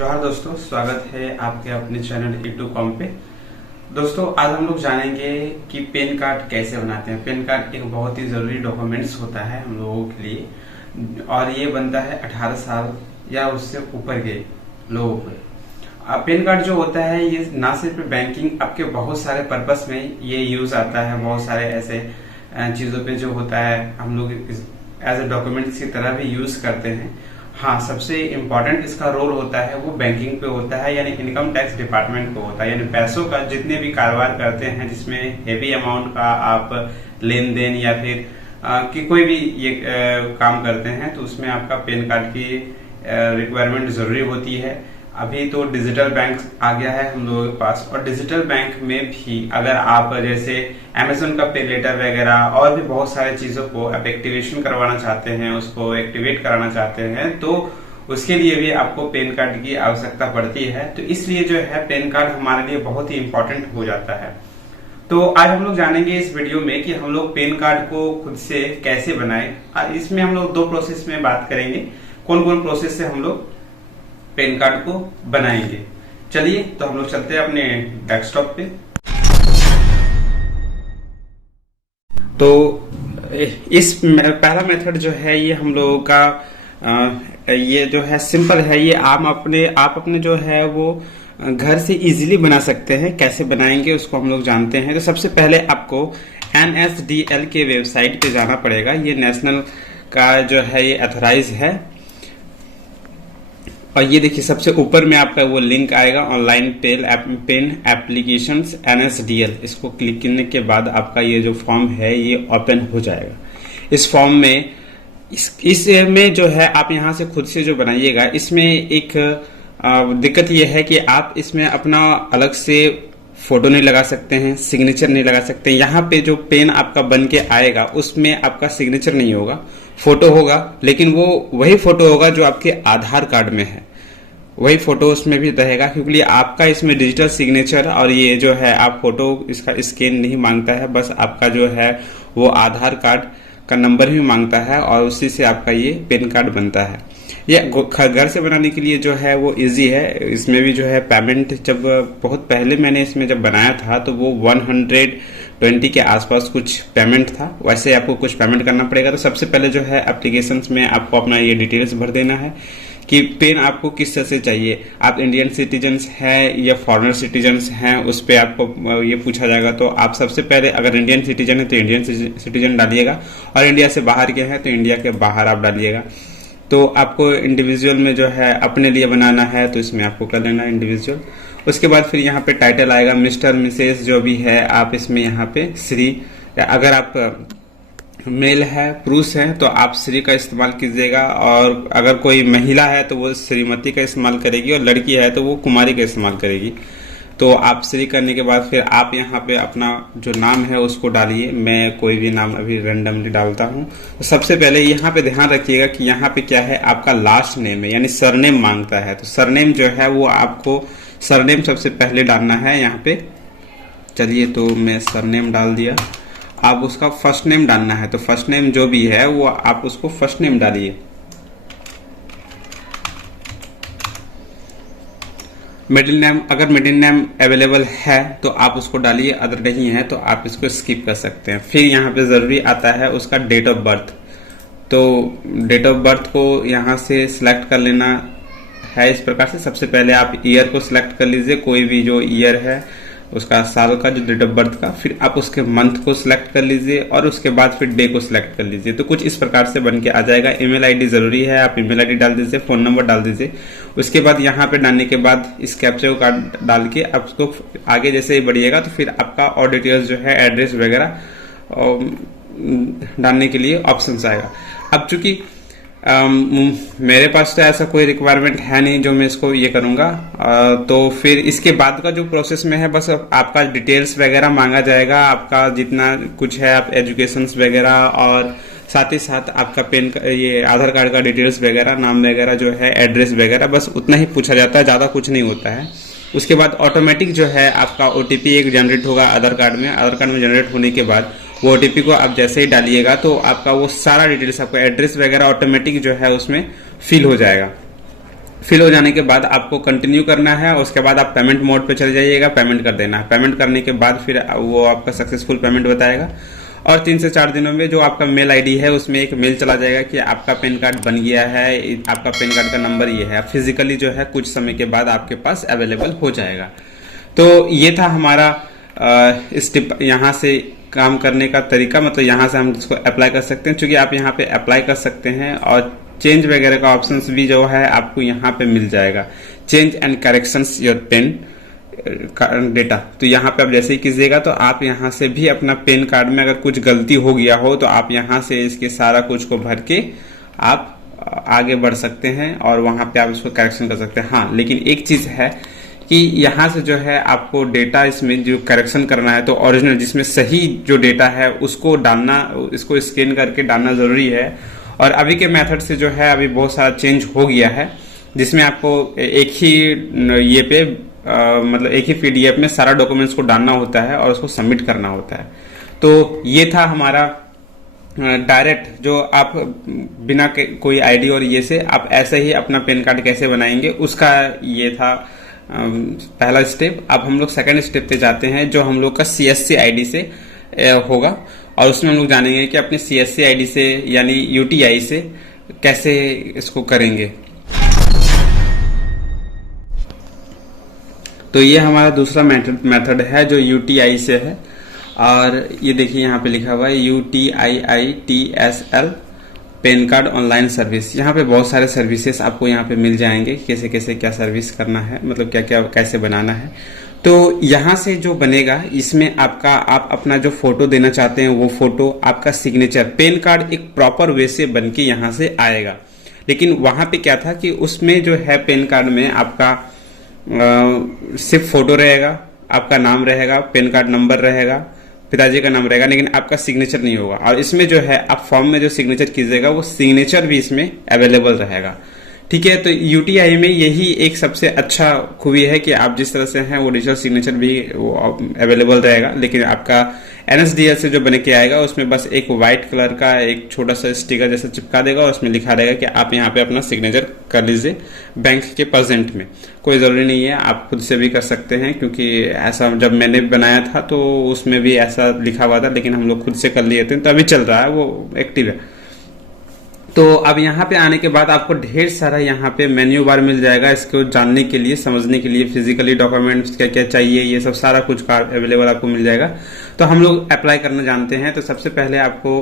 जोहार दोस्तों, स्वागत है आपके अपने चैनल E2Com पे। दोस्तों, आज हम लोग जानेंगे कि पैन कार्ड कैसे बनाते हैं। पैन कार्ड एक बहुत ही जरूरी डॉक्यूमेंट्स होता है हम लोगों के लिए और ये बनता है 18 साल या उससे ऊपर के लोगों को। पैन कार्ड जो होता है ये ना सिर्फ बैंकिंग, आपके बहुत सारे पर्पस में ये यूज आता है। बहुत सारे ऐसे चीजों पे जो होता है हम लोग एज ए डॉक्यूमेंट्स की तरह भी यूज करते हैं। हाँ, सबसे इम्पोर्टेंट इसका रोल होता है वो बैंकिंग पे होता है, यानी इनकम टैक्स डिपार्टमेंट को होता है। यानी पैसों का जितने भी कारोबार करते हैं जिसमें हेवी अमाउंट का आप लेन देन या फिर कि कोई भी ये काम करते हैं तो उसमें आपका पैन कार्ड की रिक्वायरमेंट जरूरी होती है। अभी तो डिजिटल बैंक आ गया है हम लोगों के पास, और डिजिटल बैंक में भी अगर आप जैसे अमेजोन का पे लेटर वगैरह और भी बहुत सारे चीजों को आप एक्टिवेशन करवाना चाहते हैं, उसको एक्टिवेट कराना चाहते हैं, तो उसके लिए भी आपको पैन कार्ड की आवश्यकता पड़ती है। तो इसलिए जो है पैन कार्ड हमारे लिए बहुत ही इंपॉर्टेंट हो जाता है। तो आज हम लोग जानेंगे इस वीडियो में कि हम लोग पैन कार्ड को खुद से कैसे बनाएं। इसमें हम लोग दो प्रोसेस में बात करेंगे, कौन कौन प्रोसेस से हम लोग पैन कार्ड को बनाएंगे। चलिए तो हम लोग चलते हैं अपने डेस्कटॉप पे। तो इस पहला मेथड जो है ये हम लोगों का ये जो है सिंपल है। ये आप अपने जो है वो घर से इजीली बना सकते हैं। कैसे बनाएंगे उसको हम लोग जानते हैं। तो सबसे पहले आपको NSDL के वेबसाइट पे जाना पड़ेगा। ये नेशनल का जो है ये अथोराइज है, और ये देखिए सबसे ऊपर में आपका वो लिंक आएगा, ऑनलाइन पेन एप्लीकेशंस NSDL। इसको क्लिक करने के बाद आपका ये जो फॉर्म है ये ओपन हो जाएगा। इस फॉर्म में इसमें जो है आप यहाँ से खुद से जो बनाइएगा, इसमें एक दिक्कत ये है कि आप इसमें अपना अलग से फोटो नहीं लगा सकते हैं, सिग्नेचर नहीं लगा सकते। यहाँ पे जो पेन आपका बन के आएगा उसमें आपका सिग्नेचर नहीं होगा, फोटो होगा, लेकिन वो वही फोटो होगा जो आपके आधार कार्ड में है, वही फोटो उसमें भी रहेगा। क्योंकि आपका इसमें डिजिटल सिग्नेचर और ये जो है आप फोटो इसका स्कैन नहीं मांगता है, बस आपका जो है वो आधार कार्ड का नंबर ही मांगता है और उसी से आपका ये पैन कार्ड बनता है। ये घर से बनाने के लिए जो है वो इजी है। इसमें भी जो है पेमेंट, जब बहुत पहले मैंने इसमें जब बनाया था तो वो 120 के आसपास कुछ पेमेंट था। वैसे आपको कुछ पेमेंट करना पड़ेगा। तो सबसे पहले जो है एप्लीकेशंस में आपको अपना ये डिटेल्स भर देना है कि पेन आपको किस तरह से चाहिए। आप इंडियन सिटीजन्स हैं या फॉरेनर सिटीजन्स हैं, उस पर आपको ये पूछा जाएगा। तो आप सबसे पहले अगर इंडियन सिटीजन है तो इंडियन सिटीजन डालिएगा, और इंडिया से बाहर के हैं तो इंडिया के बाहर आप डालिएगा। तो आपको इंडिविजुअल में जो है अपने लिए बनाना है तो इसमें आपको कर लेना है इंडिविजुअल। उसके बाद फिर यहाँ पे टाइटल आएगा, मिस्टर मिसेस जो भी है आप इसमें यहाँ पे श्री, अगर आप मेल है पुरुष है तो आप श्री का इस्तेमाल कीजिएगा, और अगर कोई महिला है तो वो श्रीमती का इस्तेमाल करेगी, और लड़की है तो वो कुमारी का इस्तेमाल करेगी। तो आप श्री करने के बाद फिर आप यहाँ पे अपना जो नाम है उसको डालिए। मैं कोई भी नाम अभी रैंडमली डालता हूँ। तो सबसे पहले यहाँ पे ध्यान रखिएगा कि यहाँ पे क्या है, आपका लास्ट नेम है, यानी सरनेम मांगता है। तो सरनेम जो है वो आपको सरनेम सबसे पहले डालना है यहाँ पे। चलिए तो मैं सरनेम डाल दिया। आप उसका फर्स्ट नेम डालना है, तो फर्स्ट नेम जो भी है वो आप उसको फर्स्ट नेम डालिए। मिडिल नेम, अगर मिडिल नेम अवेलेबल है तो आप उसको डालिए, अगर नहीं है तो आप इसको स्किप कर सकते हैं। फिर यहाँ पे जरूरी आता है उसका डेट ऑफ बर्थ। तो डेट ऑफ बर्थ को यहाँ से सिलेक्ट कर लेना है इस प्रकार से। सबसे पहले आप ईयर को सिलेक्ट कर लीजिए, कोई भी जो ईयर है उसका साल का जो डेट ऑफ बर्थ का। फिर आप उसके मंथ को सिलेक्ट कर लीजिए और उसके बाद फिर डे को सिलेक्ट कर लीजिए। तो कुछ इस प्रकार से बन के आ जाएगा। ईमेल आईडी जरूरी है, आप ईमेल आईडी डाल दीजिए, फोन नंबर डाल दीजिए। उसके बाद यहाँ पे डालने के बाद इस कैप्चा को डाल के आप उसको आगे जैसे ही बढ़िएगा तो फिर आपका और डिटेल्स जो है एड्रेस वगैरह डालने के लिए ऑप्शन आएगा। अब चूंकि मेरे पास तो ऐसा कोई रिक्वायरमेंट है नहीं जो मैं इसको ये करूंगा, तो फिर इसके बाद का जो प्रोसेस में है बस आपका डिटेल्स वगैरह मांगा जाएगा, आपका जितना कुछ है आप एजुकेशन वगैरह, और साथ ही साथ आपका पेन ये आधार कार्ड का डिटेल्स वगैरह, नाम वगैरह जो है, एड्रेस वगैरह, बस उतना ही पूछा जाता है, ज्यादा कुछ नहीं होता है। उसके बाद ऑटोमेटिक जो है आपका OTP एक जनरेट होगा आधार कार्ड में। आधार कार्ड में जनरेट होने के बाद वो OTP को आप जैसे ही डालिएगा तो आपका वो सारा डिटेल्स, आपका एड्रेस वगैरह ऑटोमेटिक जो है उसमें फिल हो जाएगा। फिल हो जाने के बाद आपको कंटिन्यू करना है, उसके बाद आप पेमेंट मोड पे चले जाइएगा, पेमेंट कर देना है। पेमेंट करने के बाद फिर वो आपका सक्सेसफुल पेमेंट बताएगा और 3 से 4 दिनों में जो आपका मेल आईडी है उसमें एक मेल चला जाएगा कि आपका पैन कार्ड बन गया है, आपका पैन कार्ड का नंबर ये है। फिजिकली जो है कुछ समय के बाद आपके पास अवेलेबल हो जाएगा। तो ये था हमारा स्टेप, यहाँ से काम करने का तरीका, मतलब यहाँ से हम इसको अप्लाई कर सकते हैं। चूंकि आप यहाँ पे अप्लाई कर सकते हैं और चेंज वगैरह का ऑप्शंस भी जो है आपको यहाँ पे मिल जाएगा, change and corrections your pen data. तो यहाँ पे आप जैसे ही कीजिएगा तो आप यहाँ से भी अपना पेन कार्ड में अगर कुछ गलती हो गया हो तो आप यहाँ से इसके सारा कुछ को भर के आप आगे बढ़ सकते हैं और वहां पे आप इसको करेक्शन कर सकते हैं। हाँ, लेकिन एक चीज है कि यहाँ से जो है आपको डेटा इसमें जो करेक्शन करना है तो ओरिजिनल जिसमें सही जो डेटा है उसको डालना, इसको स्कैन करके डालना जरूरी है। और अभी के मेथड से जो है अभी बहुत सारा चेंज हो गया है, जिसमें आपको एक ही ये पे मतलब एक ही पीडीएफ में सारा डॉक्यूमेंट्स को डालना होता है और उसको सबमिट करना होता है। तो ये था हमारा डायरेक्ट जो आप बिना कोई आईडी और ये से आप ऐसे ही अपना पैन कार्ड कैसे बनाएंगे, उसका ये था पहला स्टेप। अब हम लोग सेकंड स्टेप पे जाते हैं जो हम लोग का सीएससी आईडी से होगा और उसमें हम लोग जानेंगे कि अपने सीएससी आईडी से यानी यूटीआई से कैसे इसको करेंगे। तो ये हमारा दूसरा मेथड है जो यूटीआई से है और ये देखिए यहाँ पे लिखा हुआ है UTIITSL pan card online service. यहाँ पे बहुत सारे सर्विसेज आपको यहाँ पे मिल जाएंगे, कैसे कैसे क्या सर्विस करना है, मतलब क्या क्या कैसे बनाना है। तो यहाँ से जो बनेगा इसमें आपका आप अपना जो फोटो देना चाहते हैं वो फोटो, आपका सिग्नेचर, पैन कार्ड एक प्रॉपर वे से बन के यहाँ से आएगा। लेकिन वहां पे क्या था कि उसमें जो है पैन कार्ड में आपका सिर्फ फोटो रहेगा, आपका नाम रहेगा, पैन कार्ड नंबर रहेगा, पिताजी का नाम रहेगा, लेकिन आपका सिग्नेचर नहीं होगा। और इसमें जो है आप फॉर्म में जो सिग्नेचर कीजिएगा वो सिग्नेचर भी इसमें अवेलेबल रहेगा। ठीक है, तो यूटीआई में यही एक सबसे अच्छा खूबी है कि आप जिस तरह से हैं वो डिजिटल सिग्नेचर भी अवेलेबल रहेगा। लेकिन आपका एनएसडीएल से जो बन के आएगा उसमें बस एक व्हाइट कलर का एक छोटा सा स्टिकर जैसा चिपका देगा और उसमें लिखा रहेगा कि आप यहाँ पे अपना सिग्नेचर कर लीजिए बैंक के प्रेजेंट में। कोई जरूरी नहीं है, आप खुद से भी कर सकते हैं, क्योंकि ऐसा जब मैंने बनाया था तो उसमें भी ऐसा लिखा हुआ था, लेकिन हम लोग खुद से कर लिए थे तो अभी चल रहा है, वो एक्टिव है। तो अब यहाँ पे आने के बाद आपको ढेर सारा यहाँ पे मेन्यू बार मिल जाएगा इसको जानने के लिए, समझने के लिए, फिजिकली डॉक्यूमेंट्स क्या क्या चाहिए ये सब सारा कुछ कार्ड अवेलेबल आपको मिल जाएगा। तो हम लोग अप्लाई करना जानते हैं। तो सबसे पहले आपको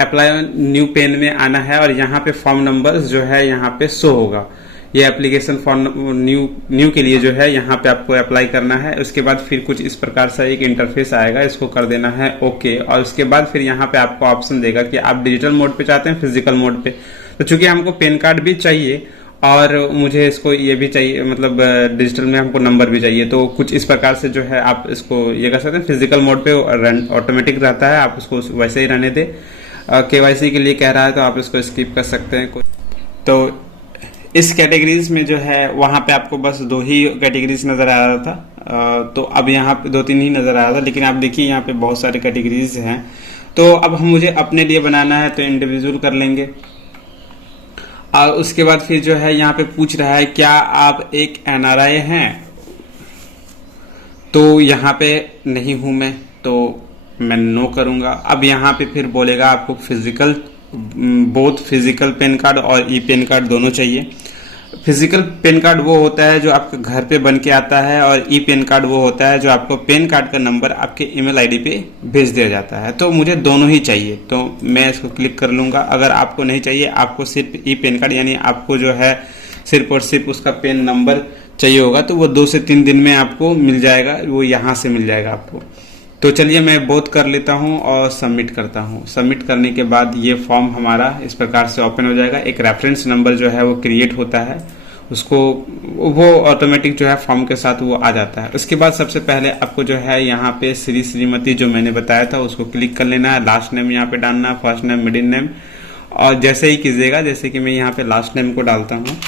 अप्लाई न्यू पेन में आना है और यहाँ पे फॉर्म नंबर जो है यहाँ पे शो होगा। ये एप्लीकेशन फॉर्म न्यू के लिए जो है यहाँ पे आपको अप्लाई करना है। उसके बाद फिर कुछ इस प्रकार से एक इंटरफेस आएगा, इसको कर देना है ओके। और उसके बाद फिर यहाँ पे आपको ऑप्शन देगा कि आप डिजिटल मोड पे चाहते हैं फिजिकल मोड पे। तो चूंकि हमको पैन कार्ड भी चाहिए और मुझे इसको ये भी चाहिए, मतलब डिजिटल में हमको नंबर भी चाहिए, तो कुछ इस प्रकार से जो है आप इसको ये कर सकते हैं। फिजिकल मोड पे ऑटोमेटिक रहता है, आप उसको वैसे ही रहने दे। केवाईसी के लिए कह रहा है तो आप इसको स्किप कर सकते हैं। तो इस कैटेगरीज में जो है वहां पे आपको बस 2 ही कैटेगरीज नजर आ रहा था, तो अब यहाँ पे 2-3 ही नजर आ रहा था, लेकिन आप देखिए यहाँ पे बहुत सारे कैटेगरीज हैं। तो अब हम मुझे अपने लिए बनाना है तो इंडिविजुअल कर लेंगे। और उसके बाद फिर जो है यहाँ पे पूछ रहा है क्या आप एक एनआरआई हैं, तो यहाँ पे नहीं हूं मैं, तो मैं नो करूंगा। अब यहाँ पे फिर बोलेगा आपको physical, both physical pan card और ई पैन कार्ड दोनों चाहिए। फिजिकल पैन कार्ड वो होता है जो आपके घर पे बन के आता है और ई पैन कार्ड वो होता है जो आपको पैन कार्ड का नंबर आपके ईमेल आईडी पे भेज दिया जाता है। तो मुझे दोनों ही चाहिए, तो मैं इसको क्लिक कर लूंगा। अगर आपको नहीं चाहिए, आपको सिर्फ ई पैन कार्ड यानी आपको जो है सिर्फ और सिर्फ उसका पैन नंबर चाहिए होगा, तो वो 2 से 3 दिन में आपको मिल जाएगा, वो यहाँ से मिल जाएगा आपको। तो चलिए मैं बोथ कर लेता हूं और सबमिट करता हूं। सबमिट करने के बाद ये फॉर्म हमारा इस प्रकार से ओपन हो जाएगा। एक रेफरेंस नंबर जो है वो क्रिएट होता है, उसको वो ऑटोमेटिक जो है फॉर्म के साथ वो आ जाता है। उसके बाद सबसे पहले आपको जो है यहाँ पे श्री श्रीमती जो मैंने बताया था उसको क्लिक कर लेना है। लास्ट नेम यहाँ पे डालना है, फर्स्ट नेम, मिडिल नेम, और जैसे ही कीजिएगा, जैसे कि मैं यहाँ पे लास्ट नेम को डालता हूँ,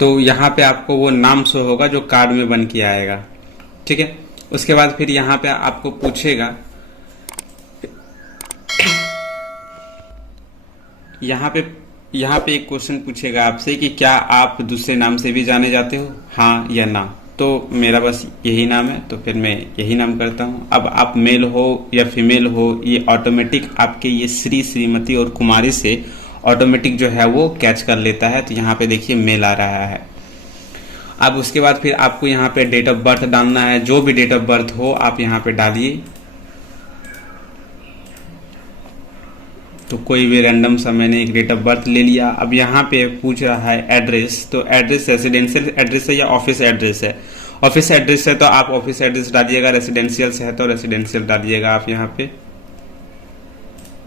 तो यहाँ पे आपको वो नाम शो होगा जो कार्ड में बन के आएगा। ठीक है, उसके बाद फिर यहाँ पे आपको पूछेगा यहाँ पे एक क्वेश्चन पूछेगा आपसे कि क्या आप दूसरे नाम से भी जाने जाते हो, हाँ या ना। तो मेरा बस यही नाम है, तो फिर मैं यही नाम करता हूँ। अब आप मेल हो या फीमेल हो, ये ऑटोमेटिक आपके ये श्री, श्रीमती और कुमारी से ऑटोमेटिक जो है वो कैच कर लेता है। तो यहाँ पे देखिए मेल आ रहा है। अब उसके बाद फिर आपको यहाँ पे डेट ऑफ बर्थ डालना है, जो भी डेट ऑफ बर्थ हो आप यहाँ पे डालिए। तो कोई भी रैंडम सा मैंने एक डेट ऑफ बर्थ ले लिया। अब यहाँ पे पूछ रहा है एड्रेस, तो एड्रेस रेसिडेंशियल एड्रेस है या ऑफिस एड्रेस है। ऑफिस एड्रेस है तो आप ऑफिस एड्रेस डालिएगा, रेसिडेंशियल से है तो रेसिडेंशियल डालिएगा आप यहाँ पे।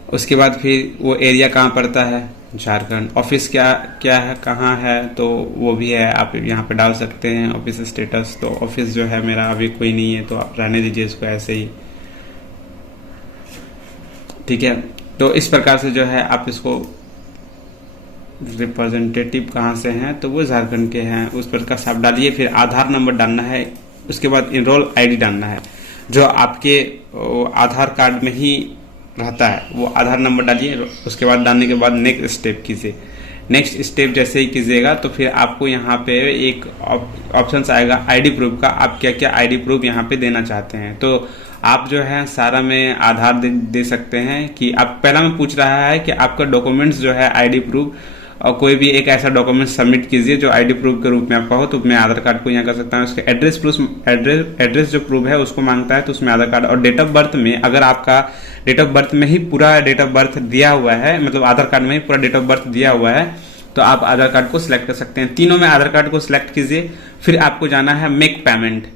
उसके बाद फिर वो एरिया कहाँ पड़ता है, झारखंड। ऑफिस क्या क्या है, कहाँ है, तो वो भी है, आप यहाँ पे डाल सकते हैं। ऑफिस स्टेटस, तो ऑफिस जो है मेरा अभी कोई नहीं है, तो आप रहने दीजिए इसको ऐसे ही, ठीक है। तो इस प्रकार से जो है आप इसको, रिप्रेजेंटेटिव कहाँ से हैं, तो वो झारखंड के हैं, उस प्रकार से आप डालिए। फिर आधार नंबर डालना है, उसके बाद इनरोल आईडी डालना है, जो आपके आधार कार्ड में ही रहता है, वो आधार नंबर डालिए। उसके बाद डालने के बाद नेक्स्ट स्टेप कीजिए। नेक्स्ट स्टेप जैसे ही कीजिएगा तो फिर आपको यहाँ पे एक ऑप्शन आएगा आईडी प्रूफ का, आप क्या क्या आईडी प्रूफ यहाँ पे देना चाहते हैं। तो आप जो है सारा में आधार दे सकते हैं कि आप, पहला में पूछ रहा है कि आपका डॉक्यूमेंट्स जो है आईडी प्रूफ, और कोई भी एक ऐसा डॉक्यूमेंट सबमिट कीजिए जो आईडी प्रूफ के रूप में आपका हो। तो मैं आधार कार्ड को यहाँ कर सकता हूँ। उसके एड्रेस प्रूफ, एड्रेस जो प्रूफ है उसको मांगता है, तो उसमें आधार कार्ड। और डेट ऑफ बर्थ में, अगर आपका डेट ऑफ बर्थ में ही पूरा डेट ऑफ बर्थ दिया हुआ है, मतलब आधार कार्ड में ही पूरा डेट ऑफ बर्थ दिया हुआ है, तो आप आधार कार्ड को सिलेक्ट कर सकते हैं। तीनों में आधार कार्ड को सिलेक्ट कीजिए। फिर आपको जाना है मेक पेमेंट।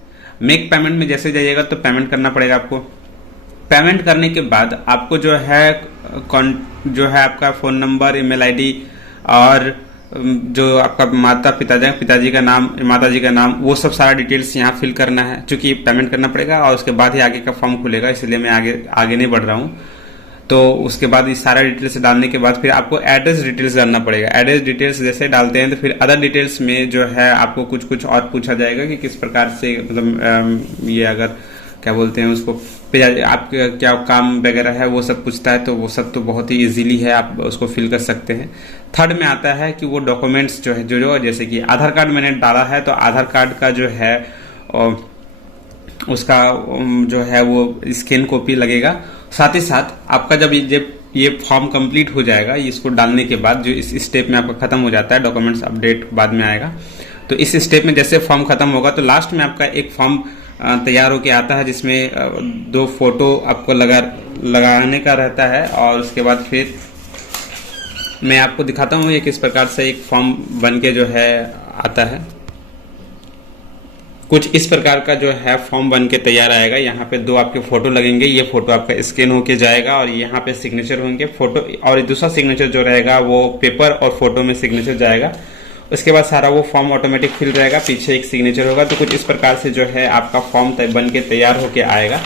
मेक पेमेंट में जैसे जाइएगा तो पेमेंट करना पड़ेगा आपको। पेमेंट करने के बाद आपको जो है आपका फ़ोन नंबर, ईमेल आईडी और जो आपका पिताजी का नाम, माताजी का नाम, वो सब सारा डिटेल्स यहाँ फिल करना है, क्योंकि पेमेंट करना पड़ेगा और उसके बाद ही आगे का फॉर्म खुलेगा, इसलिए मैं आगे नहीं बढ़ रहा हूँ। तो उसके बाद इस सारा डिटेल्स डालने के बाद फिर आपको एड्रेस डिटेल्स डालना पड़ेगा। एड्रेस डिटेल्स जैसे डालते हैं तो फिर अदर डिटेल्स में जो है आपको कुछ और पूछा जाएगा कि किस प्रकार से, मतलब ये अगर क्या बोलते हैं उसको, आपका क्या काम वगैरह है वो सब पूछता है। तो वो सब तो बहुत ही इजीली है, आप उसको फिल कर सकते हैं। थर्ड में आता है कि वो डॉक्यूमेंट्स जो है जो जैसे कि आधार कार्ड मैंने डाला है, तो आधार कार्ड का जो है उसका जो है वो स्कैन कॉपी लगेगा। साथ ही साथ आपका जब ये फॉर्म कंप्लीट हो जाएगा, इसको डालने के बाद जो इस स्टेप में आपका खत्म हो जाता है, डॉक्यूमेंट्स अपडेट बाद में आएगा। तो इस स्टेप में जैसे फॉर्म खत्म होगा तो लास्ट में आपका एक फॉर्म तैयार होके आता है, जिसमें 2 फोटो आपको लगाने का रहता है। और उसके बाद फिर मैं आपको दिखाता हूँ ये किस प्रकार से एक फॉर्म बन के जो है आता है। कुछ इस प्रकार का जो है फॉर्म बन के तैयार आएगा। यहाँ पे 2 आपके फोटो लगेंगे, ये फोटो आपका स्कैन होके जाएगा और यहाँ पे सिग्नेचर होंगे फोटो, और दूसरा सिग्नेचर जो रहेगा वो पेपर और फोटो में सिग्नेचर जाएगा। उसके बाद सारा वो फॉर्म ऑटोमेटिक फिल रहेगा, पीछे एक सिग्नेचर होगा। तो कुछ इस प्रकार से जो है आपका फॉर्म बन के तैयार होके आएगा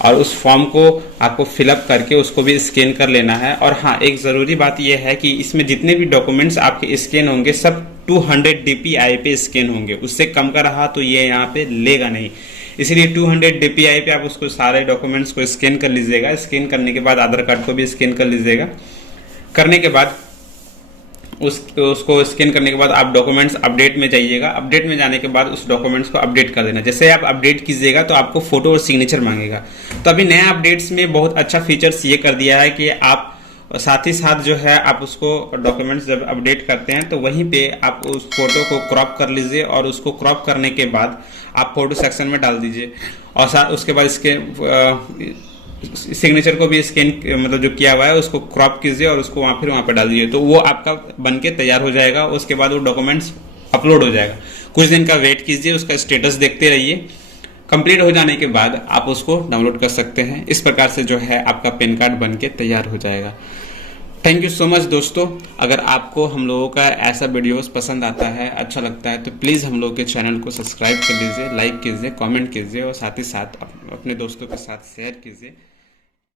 और उस फॉर्म को आपको फिलअप करके उसको भी स्कैन कर लेना है। और हाँ, एक ज़रूरी बात यह है कि इसमें जितने भी डॉक्यूमेंट्स आपके स्कैन होंगे सब 200 dpi पे स्कैन होंगे, उससे कम का रहा तो ये यहाँ पे लेगा नहीं। इसलिए 200 dpi पे आप उसको सारे डॉक्यूमेंट्स को स्कैन कर लीजिएगा। स्कैन करने के बाद आधार कार्ड को भी स्कैन कर लीजिएगा। करने के बाद उसको स्कैन करने के बाद आप डॉक्यूमेंट्स अपडेट में जाइएगा। अपडेट में जाने के बाद उस डॉक्यूमेंट्स को अपडेट कर देना। जैसे आप अपडेट कीजिएगा तो आपको फोटो और सिग्नेचर मांगेगा। तो अभी नया अपडेट्स में बहुत अच्छा फीचर्स ये कर दिया है कि आप साथ ही साथ जो है आप उसको डॉक्यूमेंट्स जब अपडेट करते हैं तो वहीं पे आप उस फोटो को क्रॉप कर लीजिए और उसको क्रॉप करने के बाद आप फोटो सेक्शन में डाल दीजिए। और उसके बाद इसके सिग्नेचर को भी स्कैन, मतलब जो किया हुआ है उसको क्रॉप कीजिए और उसको वहां पे डाल दीजिए। तो वो आपका बन के तैयार हो जाएगा। उसके बाद वो डॉक्यूमेंट्स अपलोड हो जाएगा। कुछ दिन का वेट कीजिए, उसका स्टेटस देखते रहिए। कंप्लीट हो जाने के बाद आप उसको डाउनलोड कर सकते हैं। इस प्रकार से जो है आपका पैन कार्ड बन के तैयार हो जाएगा। थैंक यू सो मच दोस्तों। अगर आपको हम लोगों का ऐसा वीडियोस पसंद आता है, अच्छा लगता है, तो प्लीज़ हम लोग के चैनल को सब्सक्राइब कर लीजिए, लाइक कीजिए, कमेंट कीजिए और साथ ही साथ अपने दोस्तों के साथ शेयर कीजिए।